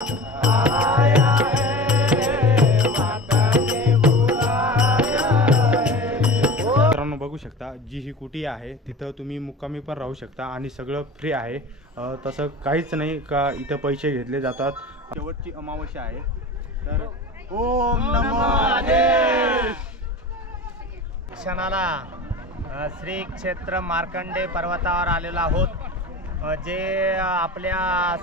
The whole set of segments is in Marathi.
मित्रांनो बघू शकता जी ही कुटी आहे तिथं तुम्ही मुक्कामी पण राहू शकता आणि सगळं फ्री आहे। तसं काहीच नाही का इथं पैसे घेतले जातात। शेवटची अमावस्या आहे तर ओम नमो आदेश। क्षणाला श्री क्षेत्र मार्कंडे पर्वतावर आलेलो आहोत। जे आपल्या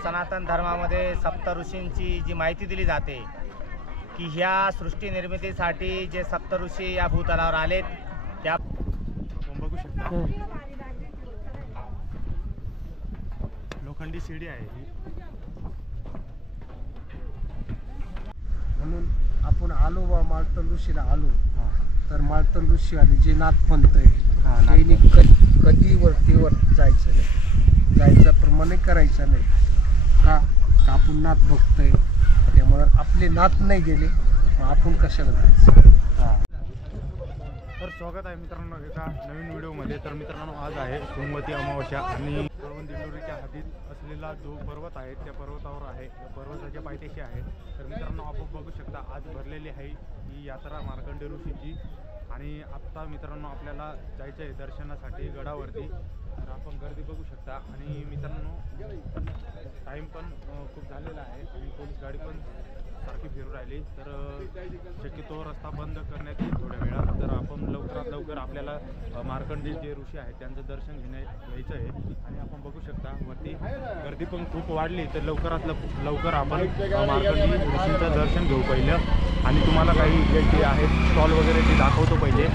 सनातन धर्मामध्ये सप्त ऋषींची जी माहिती दिली जाते की ह्या सृष्टी निर्मितीसाठी जे सप्त ऋषी या भूतलावर आलेत त्या बघू शकता लोखंडी शिडी आहे ही। म्हणून आपण आलो बा माळतल ऋषीला आलो तर माळतल ऋषी आले जे नाथपंथ आहे त्यांनी कधी वरतीवर जायचं नाही, जायचं प्रमाणे करायचं नाही का आपण नाथ भक्त आहे त्यामुळे आपले नाथ नाही गेले मग आपण कशाला जायचं। तर स्वागत आहे मित्रांनो एका नवीन व्हिडिओमध्ये। तर मित्रांनो आज आहे सोमवती अमावस्या आणि दिंडोरीच्या हद्दीत असलेला जो पर्वत आहे त्या पर्वतावर आहे, पर्वताच्या पायथ्याशी आहे। तर मित्रांनो आपण बघू शकता आज भरलेली आहे ही यात्रा मार्कंडे ऋषीची आणि आत्ता मित्रांनो आपल्याला जायचं आहे दर्शनासाठी गडावरती। तर आपण गर्दी बघू शकता आणि मित्रांनो टाईम पण खूप झालेला आहे आणि पोलीस गाडी पण सारखी फिरू राहिली तर शक्यतो रस्ता बंद करण्यात येईल थोड्या वेळात। तर आपण लवकरात लवकर आपल्याला मार्कंडे जे ऋषी आहेत त्यांचं दर्शन घ्यायचं आहे आणि आपण बघू शकता वरती गर्दी पण खूप वाढली तर लवकरात लवकर आपण मार्कंडे ऋषींचं दर्शन घेऊ पहिलं आणि तुम्हाला काही जे आहेत स्टॉल वगैरे ते दाखवतो पहिले।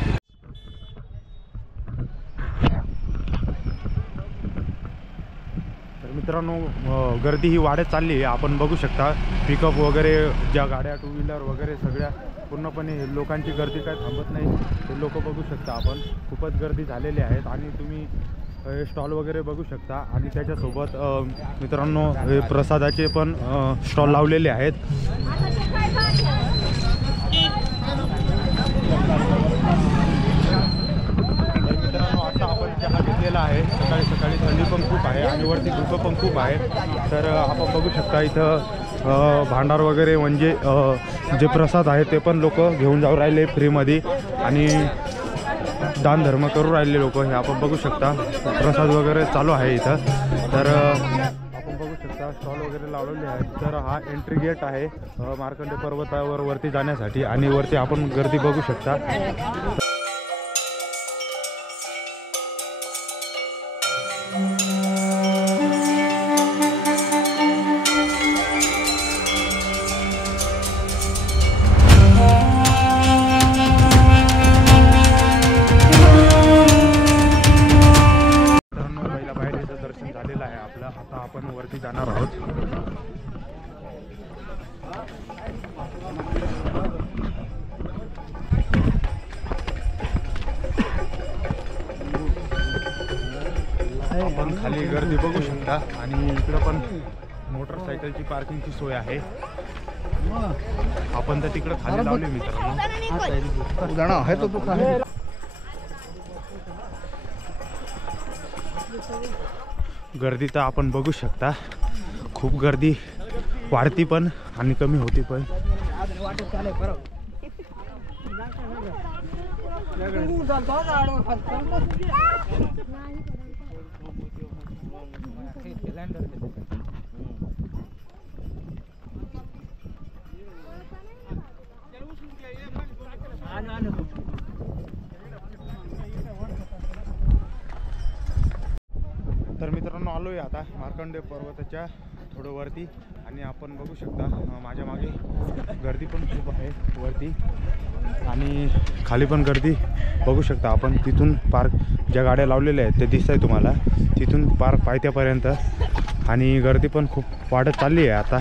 मित्रांनो गर्दी ही वाढत चालली आहे। आपण बघू शकता पिकअप वगैरे ज्या गाड्या टू व्हीलर वगैरे सगळ्या पूर्णपणे लोकांची गर्दी काय थांबत नाही ते लोक बघू शकता आपण खूपच गर्दी झालेली आहेत आणि तुम्ही स्टॉल वगैरे बघू शकता आणि त्याच्यासोबत मित्रांनो हे प्रसादाचे पण स्टॉल लावलेले आहेत। मित्रांनो आता आपण चहा घेतलेला आहे, सकाळी सकाळी थंडी पण खूप आहे आणि वरती धुकं पण खूप आहे। तर आपण बघू शकता इथं भांडार वगैरे म्हणजे जे प्रसाद आहे ते पण लोक घेऊन जाऊ राहिले फ्रीमध्ये आणि दान धर्म करू राहिले लोक हे आपण बघू शकता। प्रसाद वगैरे चालू आहे इथं। तर आपण बघू शकता स्टॉल वगैरे लावलेले आहेत। तर हा एंट्री गेट आहे मार्कंडे पर्वतावर वरती जाण्यासाठी आणि वरती आपण गर्दी बघू शकता। दर्शन झालेलं आहे आपलं, आता आपण वरती जाणार आहोत। आपण खाली गर्दी बघू शकता आणि इकडं पण मोटरसायकलची पार्किंगची सोय आहे। आपण तर तिकडे खाली लावले मित्रांनो। गर्दी तर आपण बघू शकता खूप गर्दी वाढती पण आणि कमी होती पण। तर मित्रांनो आलोय आता मार्कंडे पर्वताच्या थोडं वरती आणि आपण बघू शकता माझ्या मागे गर्दी पण खूप आहे वरती आणि खाली पण गर्दी बघू शकता आपण। तिथून पार्क ज्या गाड्या लावलेल्या आहेत ते दिसत आहे तुम्हाला, तिथून पार्क पायथ्यापर्यंत आणि गर्दी पण खूप वाढत चालली आहे आता।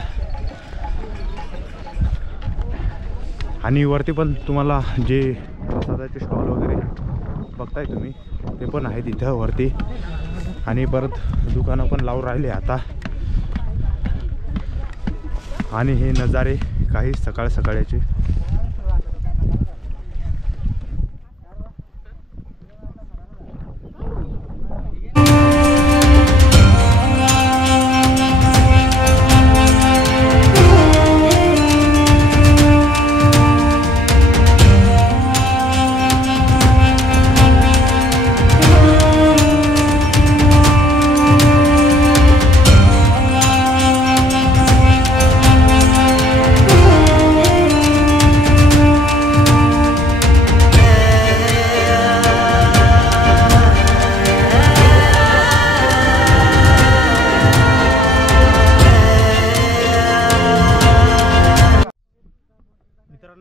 आणि वरती पण तुम्हाला जे प्रसादाचे स्टॉल वगैरे बघताय तुम्ही ते पण आहेत इथं वरती आणि परत दुकानं पण लावून राहिले आता। आणि हे नजारे काही सकाळ सकाळचे।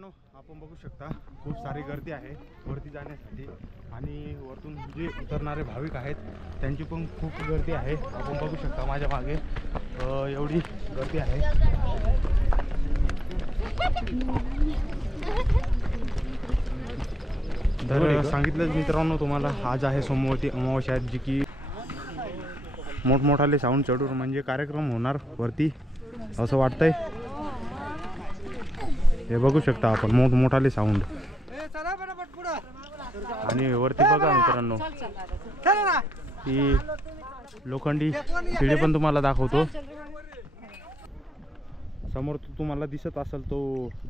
मित्रांनो आपण बघू शकता खूप सारी गर्दी आहे वरती जाण्यासाठी आणि वरतून जे उतरणारे भाविक आहेत त्यांची पण खूप गर्दी आहे. आपण बघू शकता माझ्या मागे एवढी गर्दी आहे. तर सांगितलंच मित्रांनो तुम्हाला आज आहे सोमवती अमावस्या जी की मोठमोठाले साऊंड चढून म्हणजे कार्यक्रम होणार वरती असं वाटतंय. हे बघू शकता आपण मोठमोठाले साऊंड आणि वरती बघा मित्रांनो ती लोखंडी शिडी पण तुम्हाला दाखवतो. समोर तुम्हाला दिसत असेल तो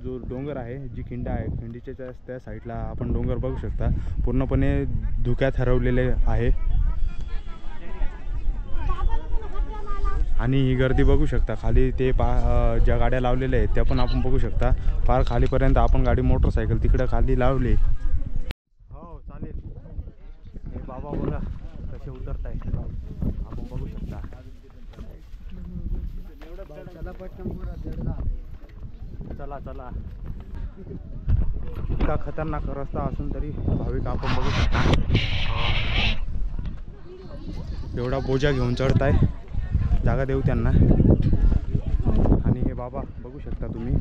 जो डोंगर आहे जी खिंड आहे खिंडीच्या त्या साईडला आपण डोंगर बघू शकता पूर्णपणे धुक्यात हरवलेले आहे. आणि ही गर्दी बघू शकता खाली ते ज्या गाड्या लावलेल्या आहेत त्या पण आपण बघू शकता. फार खालीपर्यंत आपण गाडी मोटरसायकल तिकडं खाली लावली. हो चालेल. हे बाबा बघा कसे उतरत आहे आपण बघू शकता. चला चला इतका खतरनाक रस्ता असून तरी भाविक आपण बघू शकता एवढा बोजा घेऊन चढताय. जागा देऊ त्यांना. आणि हे बाबा बघू शकता तुम्ही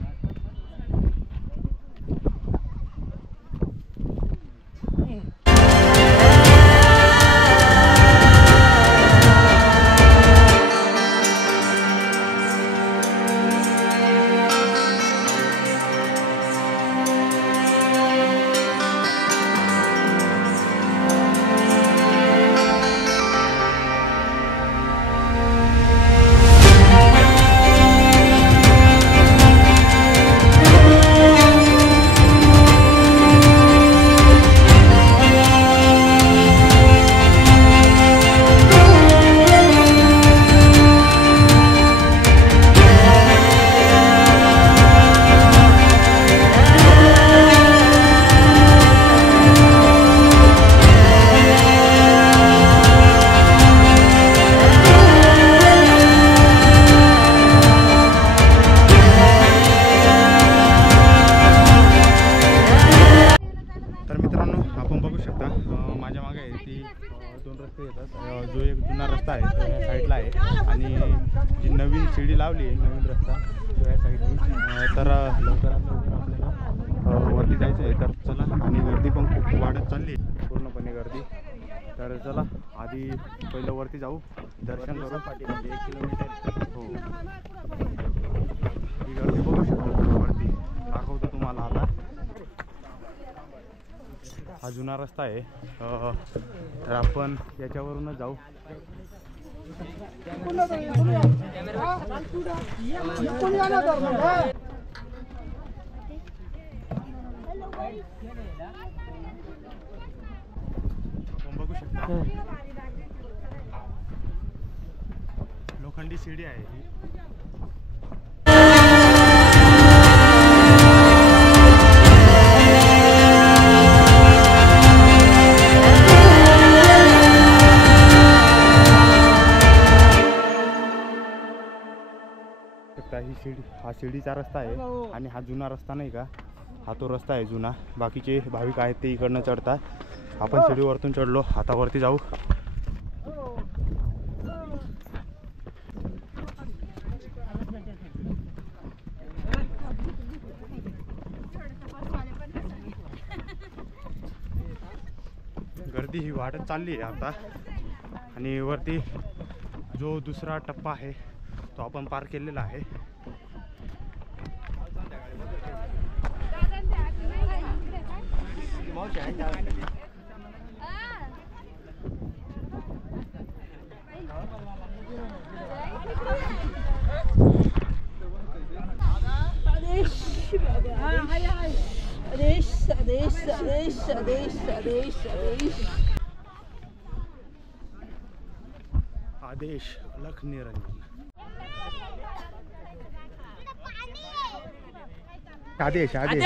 माझ्या मागे आहे ती दोन रस्ते येतात. जो एक जुना रस्ता आहे तो या साईडला आहे आणि जी नवीन शिडी लावली आहे नवीन रस्ता तो या साईडनी. तर लवकरात लवकर आपल्याला वरती जायचं आहे. तर चला. आणि गर्दी पण खूप वाढत चालली आहे पूर्णपणे गर्दी. तर चला आधी पहिलं वरती जाऊ दर्शन करू. पाठीमध्ये 1 किलोमीटर हो ही गर्दी बघू शकतो वरती दाखवतो तुम्हाला. आता हा जुना रस्ता आहे तर आपण याच्यावरूनच जाऊ. आपण बघू शकता लोखंडी शिडी आहे ही. ही शिडी हा शिडीचा रस्ता आहे आणि हा जुना रस्ता नाही का हा तो रस्ता आहे जुना. बाकीचे भाविक आहेत ते इकडनं चढतात. आपण शिडीवरतून चढलो आता वरती जाऊ. गर्दी ही वाढत चालली आहे आता. आणि वरती जो दुसरा टप्पा आहे तो आपण पार केलेला आहे. आदेश अलख निरंजन. आदेश आदेश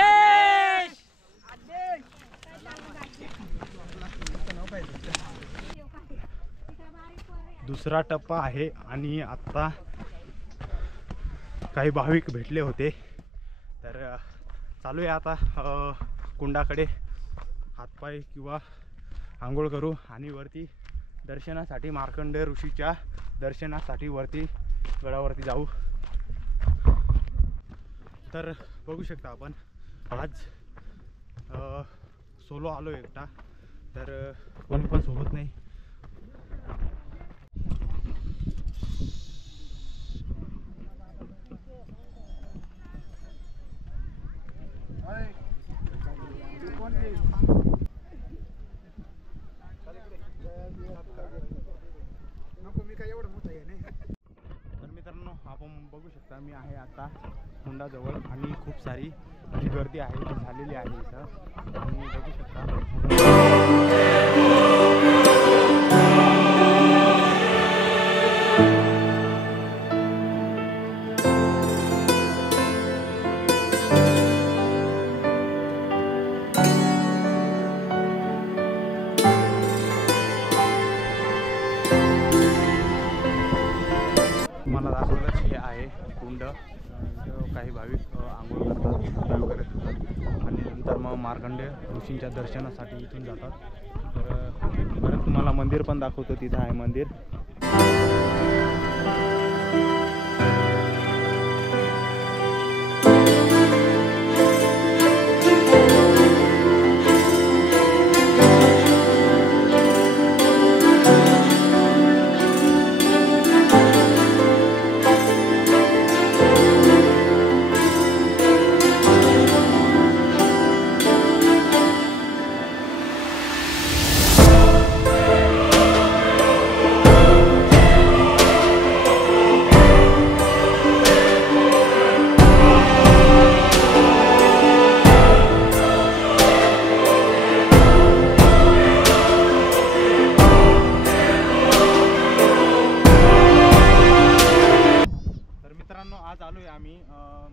दुसरा टप्पा आहे. आणि आता काही भाविक भेटले होते तर चालू आहे आता कुंडाकडे हातपाय किंवा आंघोळ करू आणि वरती दर्शनासाठी मार्कंडेय ऋषीच्या दर्शनासाठी वरती गडावरती जाऊ। तर बघू शकता आपण आज सोलो आलो एकटा, तर कोणी पण सोबत नाही। तर मित्रांनो आपण बघू शकता मी आहे आता कुंडाजवळ आणि खूप सारी जी गर्दी आहे ती झालेली आहे इथं आणि बघू शकता। मला दाखवलंच हे आहे कुंड, काही भाविक आंघोळ करतात, हातपाय वगैरे धुतात आणि नंतर मग मार्कंडेय ऋषींच्या दर्शनासाठी इथून जातात। तर परत तुम्हाला मंदिर पण दाखवतो, तिथं आहे मंदिर। आज आलो आहे आम्ही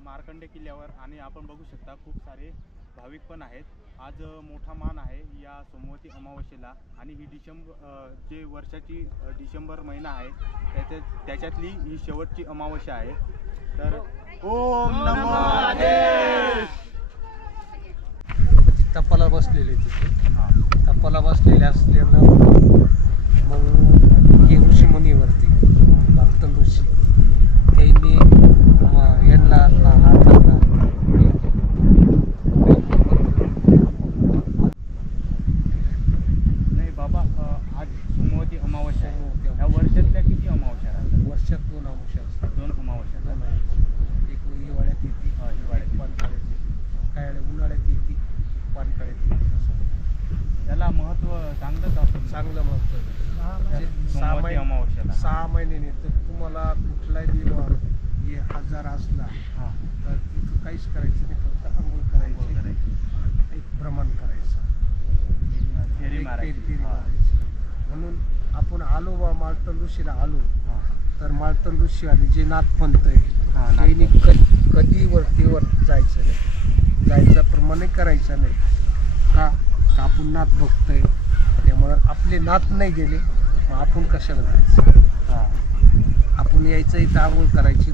मार्कंडे किल्ल्यावर आणि आपण बघू शकता खूप सारे भाविक पण आहेत। आज मोठा मान आहे या सोमवती अमावस्येला आणि ही जे वर्षाची डिसेंबर महिना आहे त्याच्यातली ही शेवटची अमावस्या आहे। तर ओम नमो नारायण। तपाला बसलेले तिथे तपाला बसलेले असल्यानं मग हे ऋषीमुनीवरती मार्तंड ऋषी त्यांनी यांना नाथांना नाही बाबा, आज सोमवती अमावस्या आहे, या वर्षातल्या किती अमावस्या राहतात? वर्षात 2 अमावस्या असतात। 2 अमावस्या एक हिवाळ्यात येते, हिवाळ्यात, पानकाळ्यात येते, काय उन्हाळ्यात येते, पानकाळ्यात येते। त्याला महत्त्व चांगलंच असतं, चांगलं महत्त्व आहे। 6 अमावस्याला 6 महिन्याने तर तुम्हाला कुठलाही देवावर हे आजार असला तर तिथं काहीच करायचं नाही, फक्त आंघोळ करायची, एक भ्रमण करायचं, फेरी मारायची। म्हणून आपण आलो बा मार्तंड ऋषीला आलो, तर मार्तंड ऋषी आले जे नाथपंथ आहे त्यांनी कधी वरतीवर जायचं नाही, जायचं प्रमाणे करायचं नाही का आपण नाथ भक्त आहे, त्यामुळे आपले नाथ नाही गेले मग आपण कशाला जायचं। आपण यायचं, इथं आंघोळ करायची,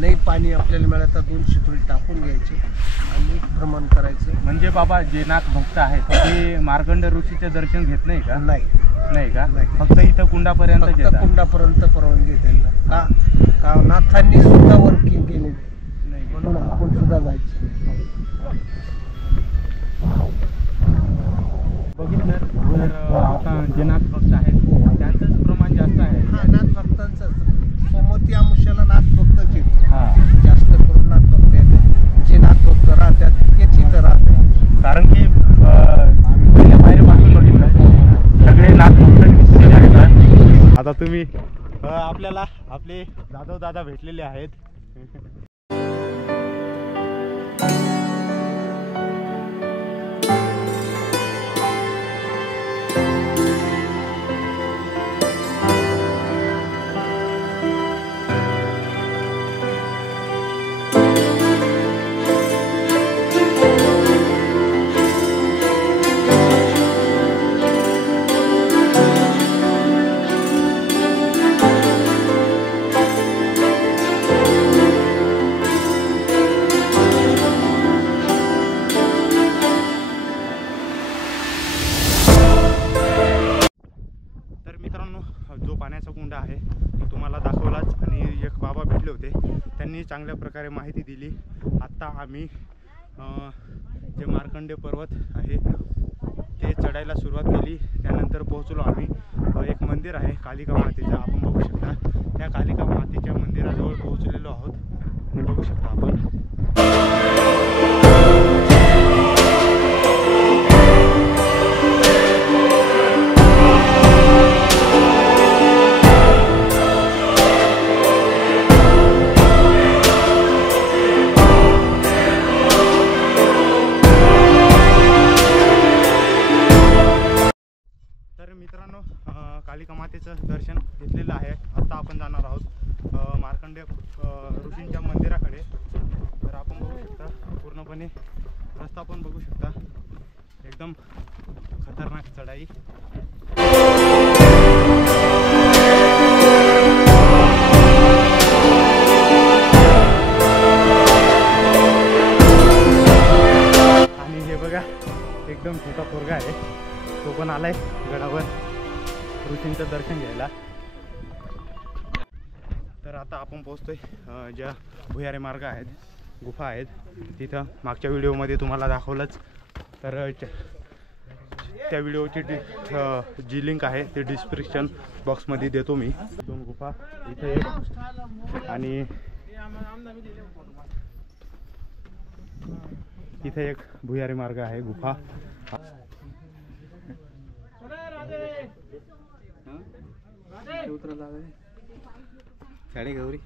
नाही पाणी आपल्याला मिळालं तर 2 शितोळे टाकून घ्यायचे आणि भ्रमण करायचं। म्हणजे बाबा जे नाथ भक्त आहेत ते मार्कंडेय ऋषीचे दर्शन घेत नाही का? नाही का? फक्त इथं कुंडापर्यंत फक्त कुंडापर्यंत परवानगी आहे त्यांना, का नाथांनी सुद्धा वर केले नाही, म्हणून आपण सुद्धा जायचं। बघितलं तर आता जे नाथ भक्त आहेत त्यांचंच प्रमाण जास्त आहे। नाथ भक्तांचं सोमवती अमावस्येला नाथ भक्तच आहेत, जास्त करून नाथ भक्त आहेत, जे नाथ भक्त राहतात तेच इथं राहतात। कारण की आम्ही पहिल्या बाहेरपासून बघितलं सगळे नाथ भक्त दिसलेले आहेत। आता तुम्ही आपल्याला आपले जाधव दादा भेटलेले आहेत। चांगल्या प्रकारे माहिती दिली. आत्ता आम्ही जे मार्कंडे पर्वत आहे ते चढायला सुरुवात केली. त्यानंतर पोहोचलो आम्ही एक मंदिर आहे कालिका मातेचं, आपण बघू शकता. त्या कालिका मातेच्या मंदिराजवळ पोहोचलेलो आहोत. बघू शकता आपण. मित्रांनो, कालिका मातेचं दर्शन घेतलेलं आहे. आता आपण जाणार आहोत मार्कंडे ऋषींच्या मंदिराकडे. तर आपण बघू शकता पूर्णपणे रस्ता पण बघू शकता, एकदम खतरनाक चढाई. आणि हे बघा एकदम छोटा पोरगा आहे, तो पण आलाय गडावर ऋषींचं दर्शन घ्यायला. तर आता आपण पोहोचतोय ज्या भुयारी मार्ग आहेत, गुफा आहेत तिथं. मागच्या व्हिडिओमध्ये तुम्हाला दाखवलंच. तर त्या व्हिडिओची जी लिंक आहे ते डिस्क्रिप्शन बॉक्समध्ये देतो मी. 2 गुफा इथे एक आणि इथे एक भुयारी मार्ग आहे गुफा. साडी गौरी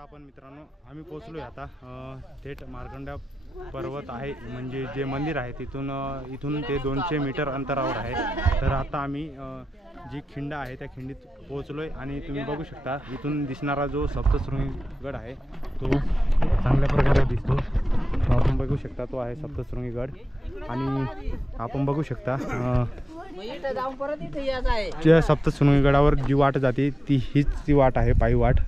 आपण मित्रांनो आम्ही पोहोचलोय आता थेट मार्कंडा पर्वत आहे, म्हणजे जे मंदिर आहे इथून ते 200 मीटर अंतरावर आहे. तर आता आम्ही जी खिंड आहे त्या खिंडीत पोहोचलोय आणि तुम्ही बघू शकता इथून दिसणारा जो सप्तशृंगी गड आहे तो चांगल्या प्रकारे दिसतो. तो आपण बघू शकता, तो आहे सप्तशृंगी गड. आणि आपण बघू शकता त्या सप्तशृंगी गडावर जी वाट जाते हीच ती वाट आहे, पायी वाट.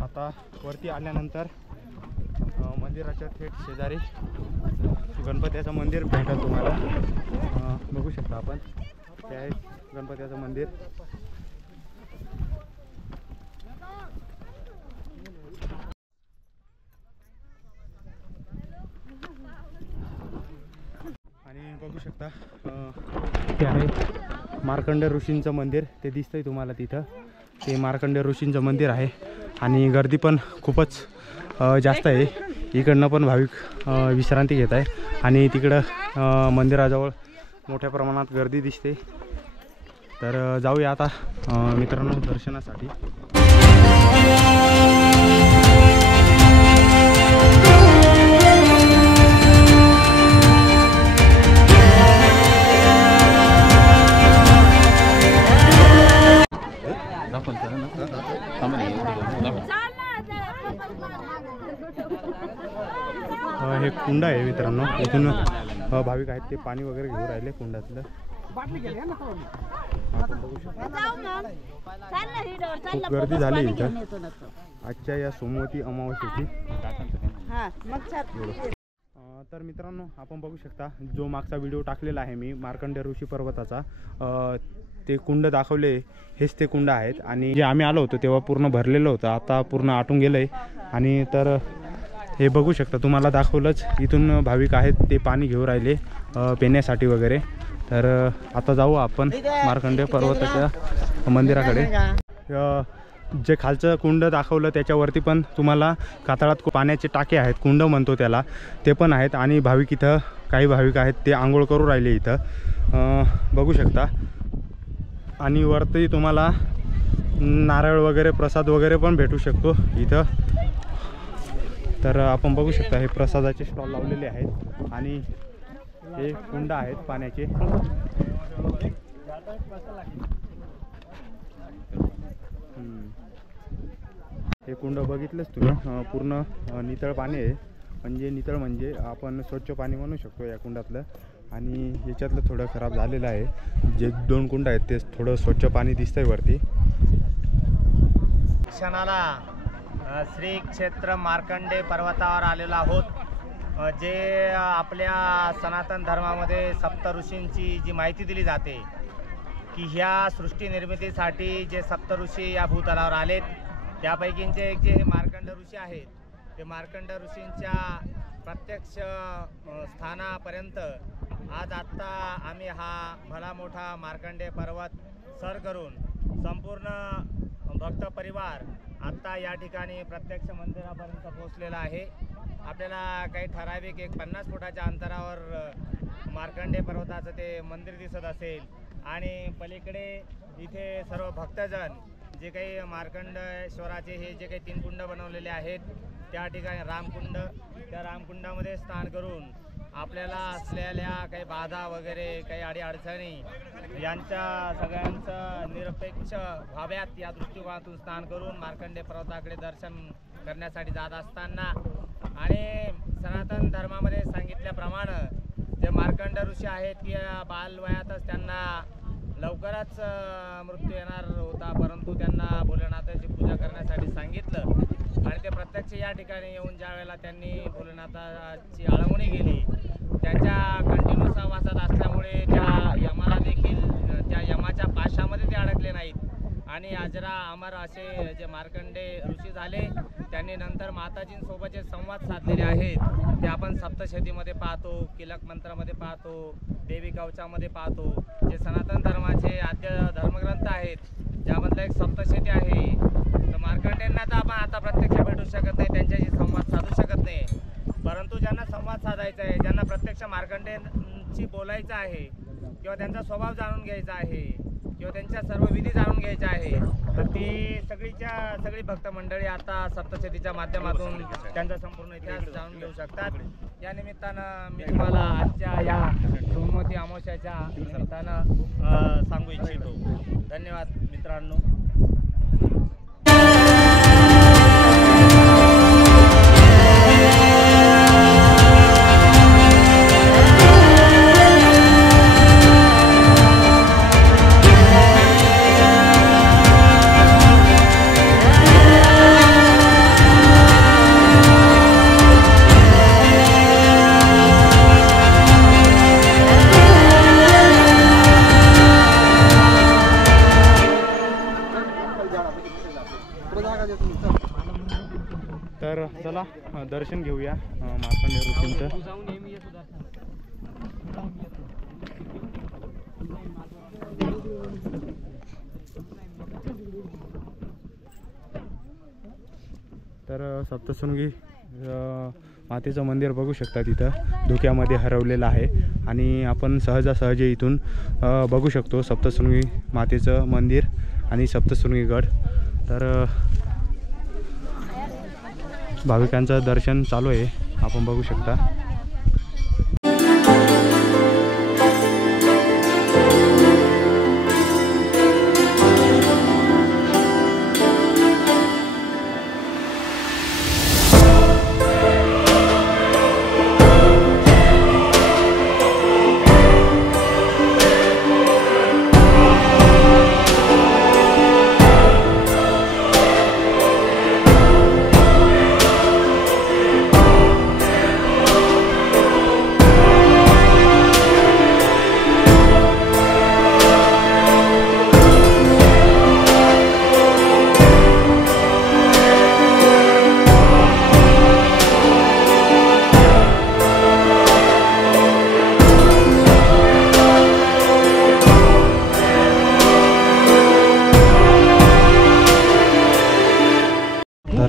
आता वरती आल्यानंतर मंदिराच्या थेट शेजारी गणपतीचं मंदिर भेटेल तुम्हाला. बघू शकता आपण, ते आहे गणपतीचं मंदिर. आणि बघू शकता ते आहे मार्कंडे ऋषींचं मंदिर, ते दिसतंय तुम्हाला तिथं. ते मार्कंडे ऋषींचं मंदिर आहे आणि गर्दी पण खूपच जास्त आहे. इकडनं पण भाविक विश्रांती घेत आहे आणि तिकडं मंदिराजवळ मोठ्या प्रमाणात गर्दी दिसते. तर जाऊया आता मित्रांनो दर्शनासाठी. हे कुंड आहे मित्रांनो, इथून भाविक आहेत ते पाणी वगैरे घेऊन राहिले कुंडातलं. खूप गर्दी झाली इथं आजच्या या सोमवती अमावस्येची. तर मित्रांनो आपण बघू शकता जो मागचा व्हिडिओ टाकलेला आहे मी मार्कंडेय ऋषी पर्वताचा, ते कुंड दाखवले हेच ते कुंड आहेत. आणि जे आम्ही आलो होतो तेव्हा पूर्ण भरलेलं होतं, आता पूर्ण आटून गेलं आहे. आणि तर हे बघू शकता, तुम्हाला दाखवलंच, इथून भाविक आहेत ते पाणी घेऊन राहिले पिण्यासाठी वगैरे. तर आता जाऊ आपण मार्कंडेय पर्वताच्या मंदिराकडे. जे खालचं कुंड दाखवलं त्याच्यावरती पण तुम्हाला कातळात पाण्याचे टाके आहेत, कुंड म्हणतो त्याला, ते पण आहेत. आणि भाविक इथं काही भाविक आहेत ते आंघोळ करू राहिले इथं, बघू शकता. आणि वरती तुम्हाला नारळ वगैरे प्रसाद वगैरे पण भेटू शकतो इथं. तर आपण बघू शकता हे प्रसादाचे स्टॉल लावलेले आहेत आणि हे कुंड आहेत पाण्याचे. हे कुंड बघितलंच तुम्ही, पूर्ण नितळ पाणी आहे. म्हणजे नितळ म्हणजे आपण स्वच्छ पाणी म्हणू शकतो या कुंडातलं. आणि याच्यातलं थोडं खराब झालेलं आहे, जे 2 कुंड आहेत ते थोडं स्वच्छ पाणी दिसतंय वरती. क्षणाला श्री क्षेत्र मार्कंडेय पर्वतावर आलेलो आहोत. जे आपल्या सनातन धर्मामध्ये सप्त ऋषींची जी माहिती दिली जाते की ह्या सृष्टी निर्मितीसाठी जे सप्त ऋषी या भूतलावर आलेत, त्यापैकींचे एक जे मार्कंड ऋषी आहेत, ते मार्कंड ऋषींच्या प्रत्यक्ष स्थानापर्यंत आज आत्ता आम्ही हा भला मोठा मार्कंडेय पर्वत सर करून संपूर्ण भक्त परिवार आत्ता या ठिकाणी प्रत्यक्ष मंदिरापर्यंत पोहोचलेला आहे. आपल्याला काही ठराविक 50 फुटाच्या अंतरावर मार्कंडेय पर्वताचं ते मंदिर दिसत असेल. आणि पलीकडे इथे सर्व भक्तजन जे काही मार्कंडेश्वराचे हे जे काही 3 कुंड बनवलेले आहेत, त्या ठिकाणी रामकुंड, त्या रामकुंडामध्ये स्नान करून आपल्याला असलेल्या काही बाधा वगैरे काही अडीअडचणी यांच्या सगळ्यांचं निरपेक्ष व्हाव्यात या दृष्टिकोनातून स्नान करून मार्कंडेय पर्वताकडे दर्शन करण्यासाठी जात असताना, आणि सनातन धर्मामध्ये सांगितल्याप्रमाणे जे मार्कंड ऋषी आहेत की बालवयातच त्यांना लवकरच मृत्यू येणार होता, परंतु त्यांना भोलेनाथाची पूजा करण्यासाठी सांगितलं. आणि ते प्रत्यक्ष या ठिकाणी येऊन ज्या वेळेला त्यांनी भोलेनाथाची आळवणी केली, त्यांच्या कंटिन्यू सहवासात असल्यामुळे त्या यमाला देखील त्या यमाच्या पाशामध्ये ते अडकले नाहीत. आणि अजरा अमर असे जे मार्कंडेय ऋषी झाले, त्यांनी नंतर माताजींसोबत जे संवाद साधलेले आहेत ते आपण सप्तशतीमध्ये पाहतो, किलक मंत्रामध्ये पाहतो, देवी कवचामध्ये पाहतो. जे सनातन धर्माचे आद्य धर्मग्रंथ आहेत ज्यामधलं एक सप्तशती आहे. तर मार्कंडेयांना तर आपण आता प्रत्यक्ष भेटू शकत नाही, त्यांच्याशी संवाद साधू शकत नाही, परंतु ज्यांना संवाद साधायचा आहे, ज्यांना प्रत्यक्ष मार्कंडेयांशी बोलायचं आहे किंवा त्यांचा स्वभाव जाणून घ्यायचा आहे किंवा त्यांच्या सर्व विधी जाणून घ्यायच्या आहे, तर ती सगळी भक्त मंडळी आता सप्तशतीच्या माध्यमातून त्यांचा संपूर्ण इतिहास जाणून घेऊ शकतात. या निमित्तानं मी तुम्हाला आजच्या या सोमवती अमावस्याच्या निमित्तानं सांगू इच्छितो. धन्यवाद मित्रांनो. तर चला दर्शन घेऊया मार्कंडेय ऋषींचं. तर सप्तशृंगी मातेचं मंदिर बघू शकता, तिथं धुक्यामध्ये हरवलेलं आहे. आणि आपण सहजासहजी इथून बघू शकतो सप्तशृंगी मातेचं मंदिर आणि सप्तशृंगी गड. तर भाविकांचं दर्शन चालू आहे, आपण बघू शकता.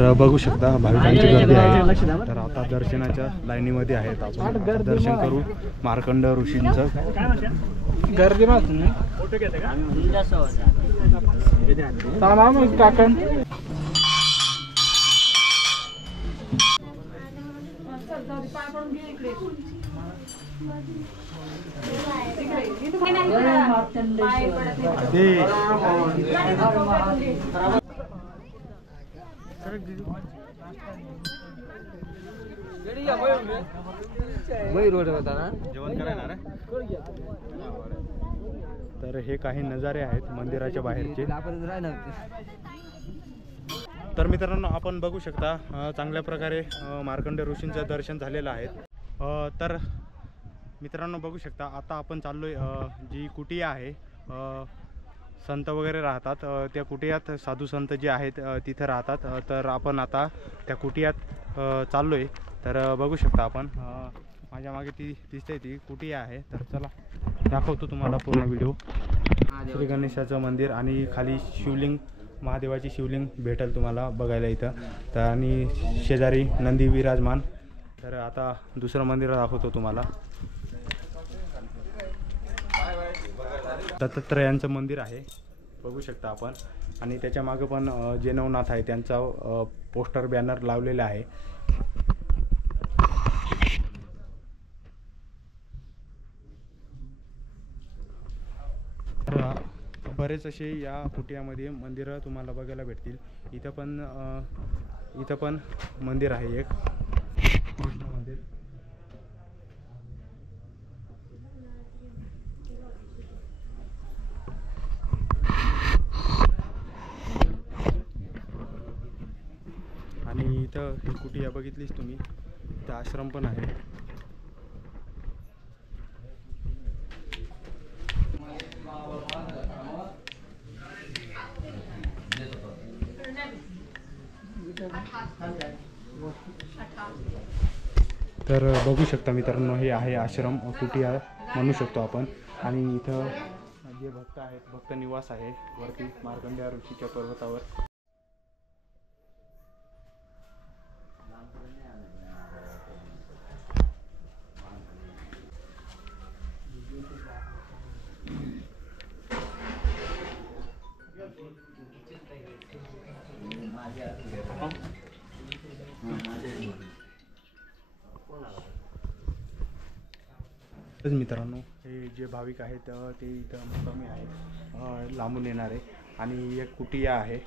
तर बघू शकता भाविकांची गर्दी आहे. तर आता दर्शनाच्या लाईनीमध्ये आहेत. आपण दर्शन करू मार्कंड ऋषींचं. गर्दी तर हे काही नजारे आहेत मंदिराच्या बाहेरचे. तर मित्रांनो आपण बघू शकता चांगल्या प्रकारे मार्कंड ऋषींचं दर्शन झालेलं आहे. तर मित्रांनो बघू शकता आता आपण चाललोय जी कुटिया आहे, संत वगैरे राहतात त्या कुटियात, साधू संत जे आहेत तिथे राहतात. तर आपण आता त्या कुटियात चाललोय. तर बघू शकता आपण माझ्या मागे ती दिसते ती कुटिया आहे. तर चला दाखवतो तुम्हाला पूर्ण व्हिडिओ. श्री गणेशाचं मंदिर आणि खाली शिवलिंग, महादेवाची शिवलिंग भेटेल तुम्हाला बघायला इथं. तर आणि शेजारी नंदी विराजमान. तर आता दुसरं मंदिर दाखवतो तुम्हाला. दत्तात्रयांचं मंदिर आहे बघू शकता आपण. आणि त्याच्या मागे पण जे नवनाथ आहे त्यांचा पोस्टर बॅनर लावलेला आहे. बरेच असे या कुटियामध्ये मंदिरं तुम्हाला बघायला भेटतील. इथं पण मंदिर आहे एक कृष्ण मंदिर. आणि इथं ही कुटिया बघितलीच तुम्ही, इथं आश्रम पण आहे. तर बघू शकता मित्रांनो हे आहे आश्रम, कुटिया म्हणू शकतो आपण. आणि इथं जे भक्त आहेत, भक्त निवास आहे वरती मार्कंड ऋषीच्या पर्वतावर. तर मित्रांनो हे जे भाविक आहेत ते इथं मुक्कामी आहेत, लांबून येणारे. आणि एक कुटिया आहे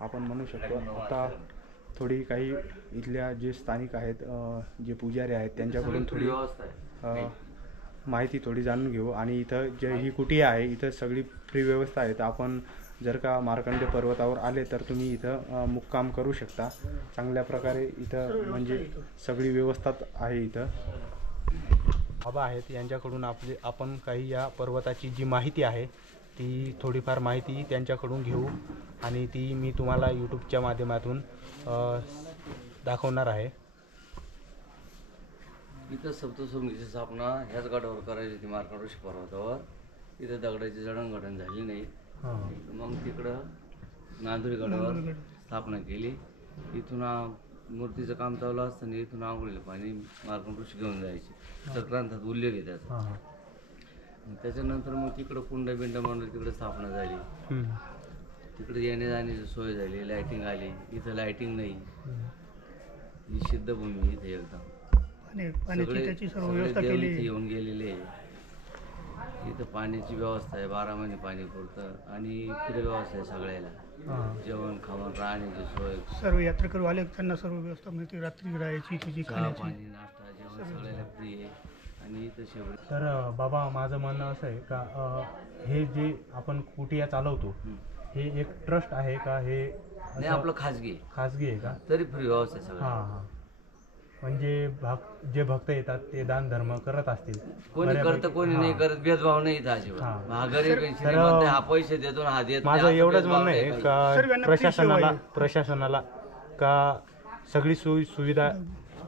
आपण म्हणू शकतो. आता थोडी काही इथल्या जे स्थानिक आहेत, जे पुजारी आहेत त्यांच्याकडून थोडी माहिती थोडी जाणून घेऊ. आणि इथं जे ही कुटिया आहे इथं सगळी फ्री व्यवस्था आहे. आपण जर का मार्कंड पर्वतावर आले तर तुम्ही इथं मुक्काम करू शकता. चांगल्या प्रकारे इथं म्हणजे सगळी व्यवस्था आहे. इथं बाबा आहेत यांच्याकडून आपण काही या पर्वताची जी माहिती आहे ती थोडीफार माहिती त्यांच्याकडून घेऊ. आणि ती मी तुम्हाला यूट्यूबच्या माध्यमातून दाखवणार आहे. इथं सप्तशृंगीची स्थापना ह्याच गडावर करायची होती मार्कंड ऋषी पर्वतावर. इथं दगडाची जडणघडण झाली नाही. मग तिकडं नांदुरी गडावर स्थापना केली. इथून मूर्तीचं काम चालू असताना इथून आंघोळीला पाणी मार्कंड ऋषी घेऊन जायचे. ग्रंथात उल्लेख आहे त्याचा. त्याच्यानंतर मग तिकडं कुंड बिंड म्हणून तिकडे स्थापना झाली. तिकडे येण्या जाण्याची सोय झाली, लाईटिंग आली. इथं लाईटिंग नाही. ही सिद्धभूमी इथे एकदम सगळे देव येऊन गेलेले. इथं पाण्याची व्यवस्था आहे, 12 महिने पाणी पुरतं. आणि फ्री व्यवस्था आहे सगळ्याला, जेवण खावण राहण्याची सोय. सर्व यात्रेकरू आले त्यांना सर्व व्यवस्था मिळते, रात्री राहायची, तुझी खाण्याची, पाणी, नाश्ता, जेवण सगळ्याला फ्री आहे. आणि इथं शेवटी तर बाबा माझं म्हणणं असं आहे का हे जे आपण कुटिया चालवतो हे एक ट्रस्ट आहे का? हे नाही, आपलं खाजगी आहे का? तरी फ्री व्यवस्था आहे सगळं. हां, म्हणजे जे भक्त येतात ते दान धर्म करत असतील. कोणी करतं कोणी नाही करत, भेदभाव नाही इथं अजिबात. हा गरीब श्रीमंत, हा पैसे देतो हा देत नाही. माझं एवढंच म्हणणं आहे का प्रशासनाला का सगळी सुविधा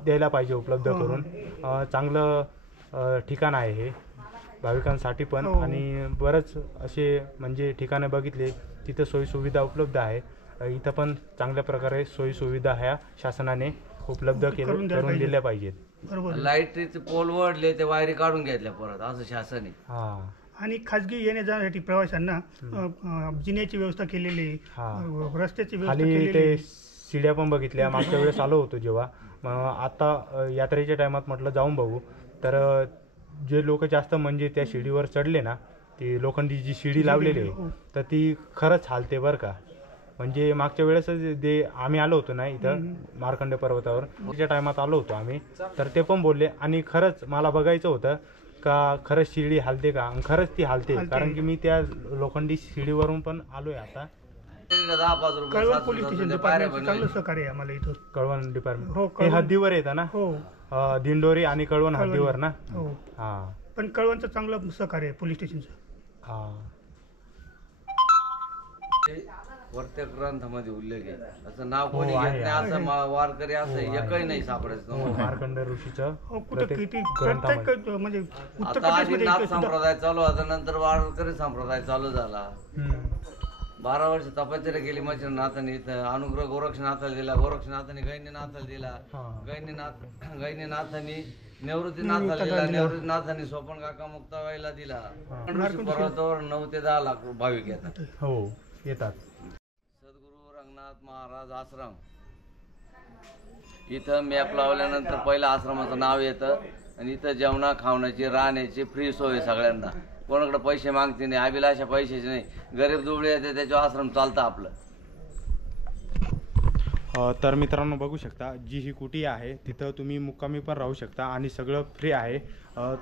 द्यायला पाहिजे उपलब्ध करून. चांगलं ठिकाण आहे हे भाविकांसाठी पण. आणि बरंच असे म्हणजे ठिकाणं बघितले तिथं सोयीसुविधा उपलब्ध आहे. इथं पण चांगल्या प्रकारे सोयीसुविधा ह्या शासनाने उपलब्ध करून दिल्या पाहिजेत. बरोबर. लाईटीचे पोल वडले ते वायरी काढून घेतल्या परत असं शासन आहे. हां आणि खाजगी येण्या जाण्यासाठी प्रवाशांना जिन्याची व्यवस्था केलेली आहे, हां रस्त्याची व्यवस्था खाली केलेली ते आहे. शिड्या पण बघितल्या. मागच्या वेळेस आलो होतो जेव्हा, आता यात्रेच्या टायमात म्हटलं जाऊन बघू. तर जे लोक जास्त म्हणजे त्या शिडीवर चढले ना, ती लोखंडी जी शिडी लावलेली आहे तर ती खरंच हालते बरं का. म्हणजे मागच्या वेळेस जे आम्ही आलो होतो ना इथं मार्कंडे पर्वतावर, त्याच्या टायमात आलो होतो आम्ही, तर ते पण बोलले. आणि खरंच मला बघायचं होतं का खरंच शिडी हालते का, आणि खरंच ती हालते. कारण की मी त्या लोखंडी शिडीवरून पण आलोय आता. 10-5 रुपये कळवण पोलीस स्टेशन डिपार्टमेंटचं चांगलं सहकार्य आहे आम्हाला इथं. कळवण डिपार्टमेंट हो, हे हद्दीवर येतं ना, हो दिंडोरी आणि कळवण हद्दीवर ना. हो. हां पण कळवणचं चांगलं सहकार्य आहे पोलीस स्टेशनचं. हां प्रत्येक ग्रंथामध्ये उल्लेख आहे. असं नाव कोणी आहे, घेत नाही, असं वारकरी असं एकही नाही सापडायचं. मार्कंड ऋषीचं हो कुठं प्रत्येक किती ग्रंथामध्ये. प्रत्येक म्हणजे उत्तर आता आधी प्रदेशमध्ये नाथ इथे सुद्धा संप्रदाय चालू होता, नंतर वारकरी संप्रदाय चालू झाला. हम्म. 12 वर्ष तपश्चर्या केली मच्छरनाथांनी. इथं अनुग्रह गोरक्षनाथाला दिला, गोरक्षनाथांनी गैनीनाथाला दिला, गैनीनाथांनी निवृत्तीनाथाला दिला, निवृत्तीनाथांनी सोपन काका मुक्ताबाईला दिला. ऋषी पर्वतावर 9 ते 10 लाख भाविक येतात. हो येतात. सद्गुरू रंगनाथ महाराज आश्रम इथं मॅप लावल्यानंतर पहिलं आश्रमाचं नाव येतं. आणि इथं जेवणा खावण्याची राहण्याची फ्री सोय सगळ्यांना. कोणाकडे पैसे मागते नाही, अभिलाषा पैशाचे नाही. गरीब दुबळे येते त्याच्यावर आश्रम चालतं आपलं. तर मित्रांनो बघू शकता, जी ही कुटी आहे तिथं तुम्ही मुक्कामी पण राहू शकता आणि सगळं फ्री आहे.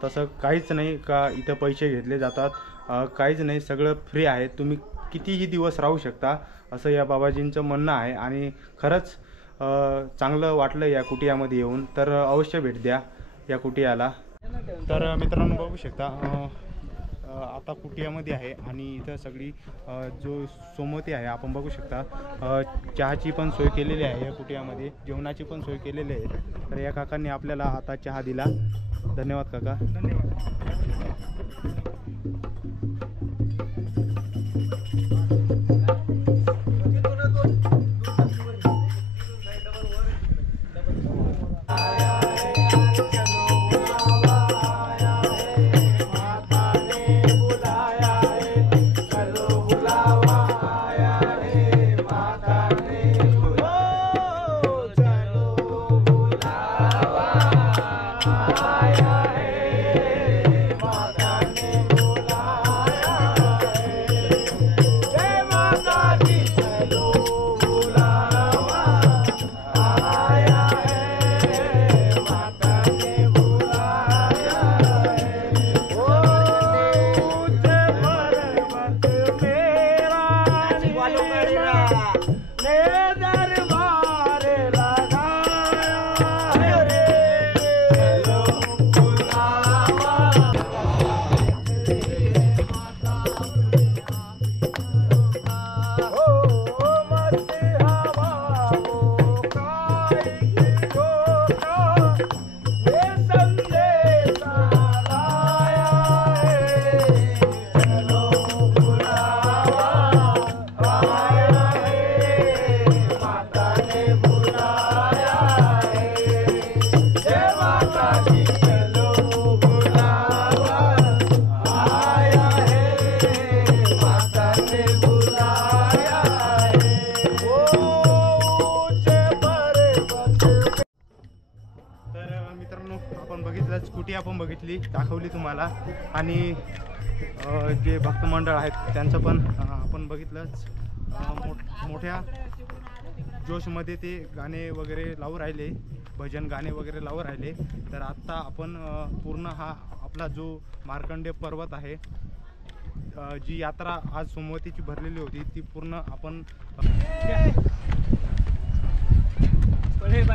तसं काहीच नाही का इथं पैसे घेतले जातात, काहीच नाही, सगळं फ्री आहे. तुम्ही कितीही दिवस राहू शकता असं या बाबाजींचं म्हणणं आहे. आणि खरंच चांगलं वाटलं या कुटियामध्ये येऊन. तर अवश्य भेट द्या या कुटियाला. तर मित्रांनो बघू शकता, आता कुटियामध्ये आहे आणि इथं सगळी जो सोमवती आहे आपण बघू शकता. चहाची पण सोय केलेली आहे या कुटियामध्ये, जेवणाची पण सोय केलेली आहे. तर या काकांनी आपल्याला आता चहा दिला. धन्यवाद काका. स्कूटी आपण बघितली, दाखवली तुम्हाला. आणि जे भक्त मंडळ आहेत त्यांचं पण आपण बघितलंच. मोठ्या जोशमध्ये ते गाणे वगैरे लावून राहिले, भजन गाणे वगैरे लावून राहिले. तर आत्ता आपण पूर्ण हा आपला जो मार्कंडे पर्वत आहे, जी यात्रा आज सोमवतीची भरलेली होती ती पूर्ण आपण पडतात